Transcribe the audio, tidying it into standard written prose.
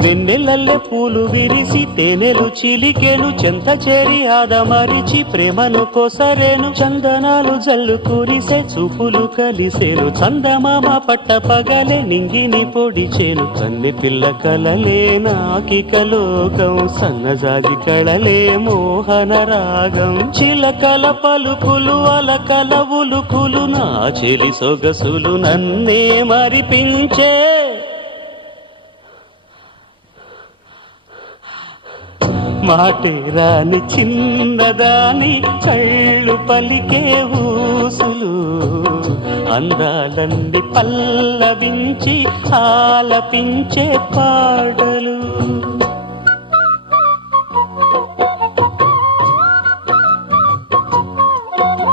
వెన్నెలల్లె పూలు విరిసి తేనెలు చిలికెను చెంత చేరి ఆదమరిచి ప్రేమను కొసరేను చందనాలు జల్లు కురిసే చూపులు కలిసేను చందమామ పట్ట పగలే నింగిని పొడిచేను కన్నె పిల్ల కలలే నాకిక లోకం సన్నజాజి కళలే మోహన రాగం చిలకల పలుకులు అలకల ఉలుకులు నా చెలి సొగసులు నన్నే మరిపించే మాటే రాని చిన్నదాని కళ్ళు పలికే ఊసులు అందాలన్నీ పల్లవించి ఆలపించే పాటలు